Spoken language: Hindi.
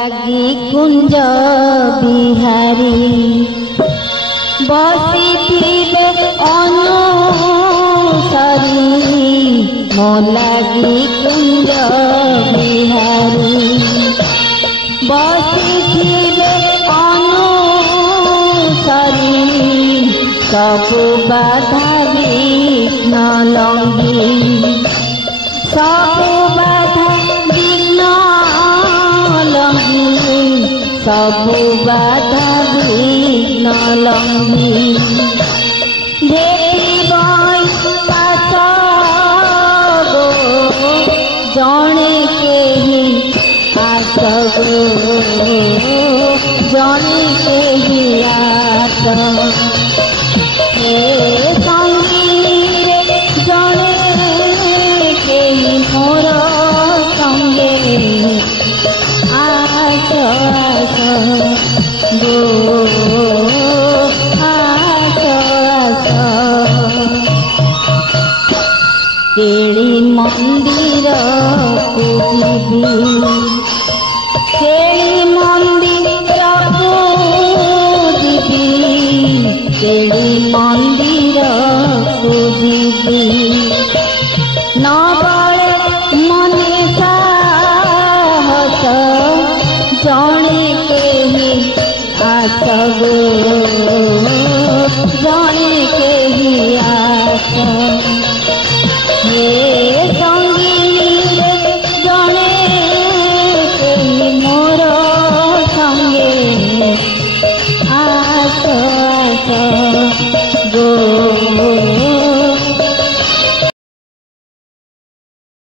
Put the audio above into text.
লাগি কুঞ্জ বিহারী বসিথিবে অনুসরি মো লাগি কুঞ্জ বিহারী বসিথিবে অনুসরি सबु बाधा विघ्न लंघी सबु बाधा विघ्न लंघी सबु बाधा विघ्न लंघी भेटिब पास गो जणे केही आस गो जणे केही आस संगे जड़े केही मोर संगे आस आस गो आस आस केड़ी मंदिर को जीवी केड़ी मंदिर को जीवी केड़ी मंदिर को जीवी न बड़े मने साहस जणे केही आस गो जणे केही आस हे संगिनी जणे केही मोर संगे आस आस